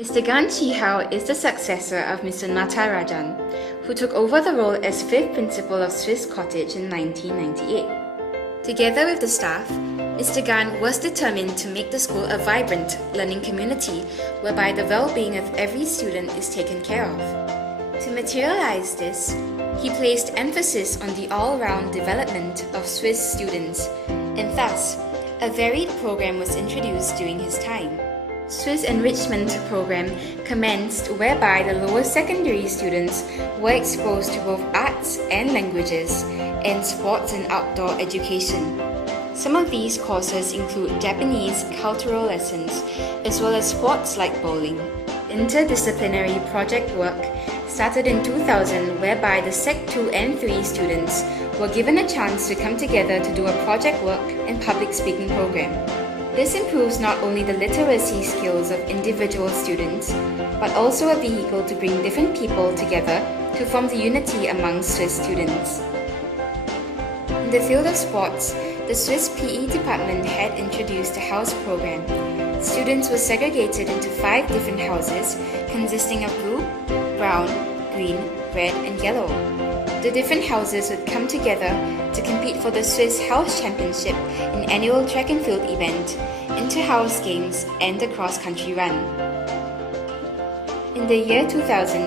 Mr. Gan Chi Hao is the successor of Mr. Natarajan, who took over the role as 5th Principal of Swiss Cottage in 1998. Together with the staff, Mr. Gan was determined to make the school a vibrant learning community whereby the well-being of every student is taken care of. To materialize this, he placed emphasis on the all-round development of Swiss students, and thus, a varied program was introduced during his time. Swiss enrichment program commenced whereby the lower secondary students were exposed to both arts and languages and sports and outdoor education. Some of these courses include Japanese cultural lessons as well as sports like bowling. Interdisciplinary project work started in 2000 whereby the Sec 2 and 3 students were given a chance to come together to do a project work and public speaking program. This improves not only the literacy skills of individual students, but also a vehicle to bring different people together to form the unity among Swiss students. In the field of sports, the Swiss PE department had introduced a house program. Students were segregated into 5 different houses consisting of blue, brown, green, red, and yellow. The different houses would come together to compete for the Swiss House Championship, an annual track and field event, inter-house games, and the cross-country run. In the year 2000,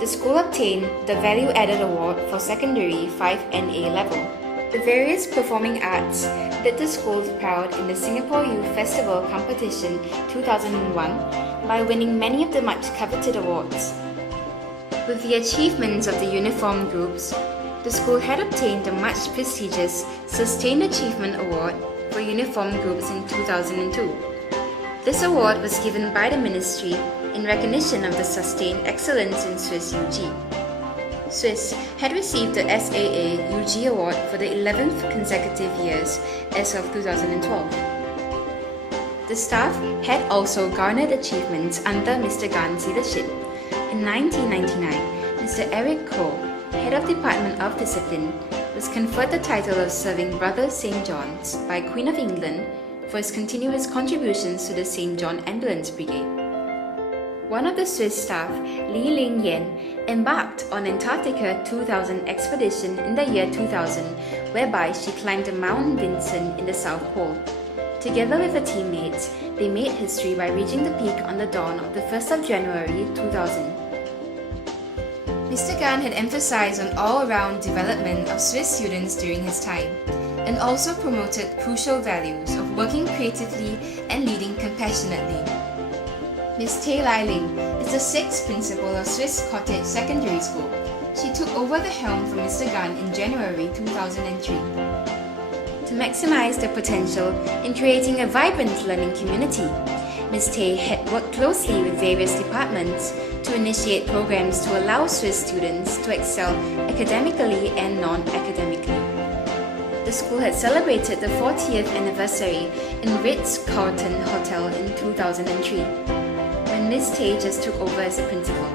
the school obtained the Value Added Award for secondary 5 and A level. The various performing arts did the school proud in the Singapore Youth Festival Competition 2001 by winning many of the much coveted awards. With the achievements of the uniformed groups, the school had obtained the much prestigious Sustained Achievement Award for uniformed groups in 2002. This award was given by the ministry in recognition of the sustained excellence in Swiss UG. Swiss had received the SAA UG Award for the 11th consecutive years as of 2012. The staff had also garnered achievements under Mr. Gan's leadership. In 1999, Mr. Eric Koh, Head of Department of Discipline, was conferred the title of Serving Brother St. John's by Queen of England for his continuous contributions to the St. John Ambulance Brigade. One of the Swiss staff, Li Ling Yen, embarked on Antarctica 2000 expedition in the year 2000, whereby she climbed Mount Vincent in the South Pole. Together with her teammates, they made history by reaching the peak on the dawn of the 1st of January 2000. Mr. Gan had emphasized on all-round development of Swiss students during his time, and also promoted crucial values of working creatively and leading compassionately. Ms. Tay Lai Ling is the 6th principal of Swiss Cottage Secondary School. She took over the helm from Mr. Gan in January 2003. To maximize their potential in creating a vibrant learning community, Ms. Tay had worked closely with various departments to initiate programs to allow Swiss students to excel academically and non-academically. The school had celebrated the 40th anniversary in Ritz-Carlton Hotel in 2003, when Ms. Tay just took over as a principal.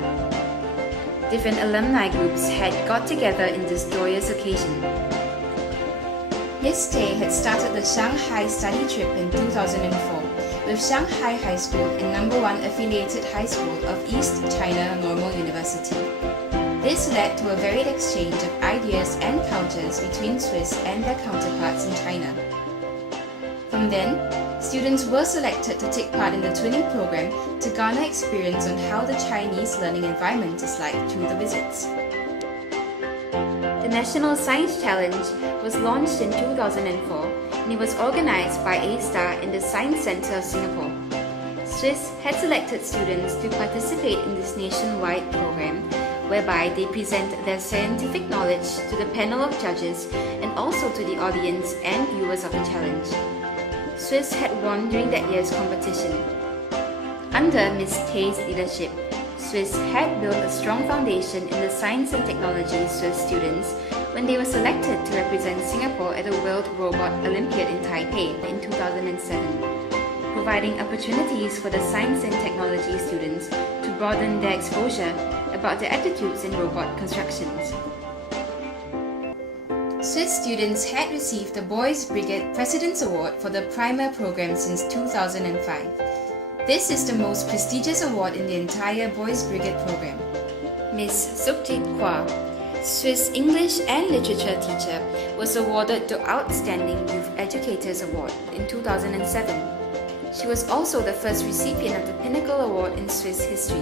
Different alumni groups had got together in this joyous occasion. Ms. Tay had started the Shanghai study trip in 2004 with Shanghai High School and No. 1 affiliated high school of East China Normal University. This led to a varied exchange of ideas and cultures between Swiss and their counterparts in China. From then, students were selected to take part in the twinning program to garner experience on how the Chinese learning environment is like through the visits. The National Science Challenge was launched in 2004 and it was organized by A-Star in the Science Centre of Singapore. Swiss had selected students to participate in this nationwide program whereby they present their scientific knowledge to the panel of judges and also to the audience and viewers of the challenge. Swiss had won during that year's competition. Under Ms. Tay's leadership, Swiss had built a strong foundation in the science and technology Swiss students when they were selected to represent Singapore at the World Robot Olympiad in Taipei in 2007, providing opportunities for the science and technology students to broaden their exposure about their attitudes in robot constructions. Swiss students had received the Boys Brigade President's Award for the primer program since 2005. This is the most prestigious award in the entire Boys Brigade program. Ms. Sukjit Kwa, Swiss English and Literature teacher, was awarded the Outstanding Youth Educators Award in 2007. She was also the first recipient of the Pinnacle Award in Swiss history.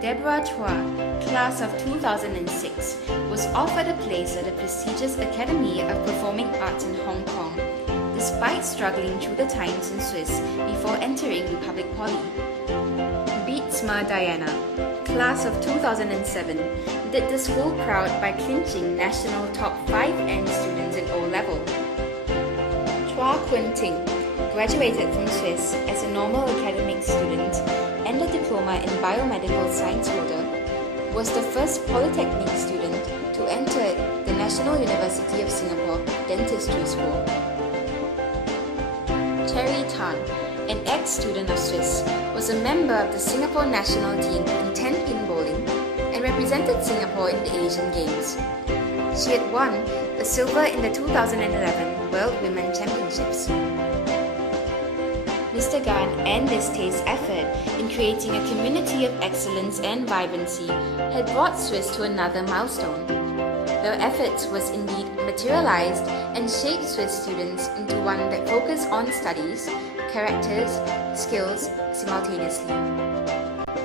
Deborah Chua, class of 2006, was offered a place at the prestigious Academy of Performing Arts in Hong Kong, despite struggling through the times in Swiss before entering Republic Poly. Beatsma Diana, class of 2007, did the school proud by clinching national top 5N students in O-level. Chua Kun Ting graduated from Swiss as a normal academic student and a diploma in biomedical science holder, was the first polytechnic student to enter the National University of Singapore Dentistry School. Terry Tan, an ex-student of Swiss, was a member of the Singapore national team in 10-pin bowling and represented Singapore in the Asian Games. She had won a silver in the 2011 World Women Championships. Mr. Gan and Ms. Tay's effort in creating a community of excellence and vibrancy had brought Swiss to another milestone. Their efforts was indeed materialized and shaped Swiss students into one that focused on studies, characters, skills simultaneously.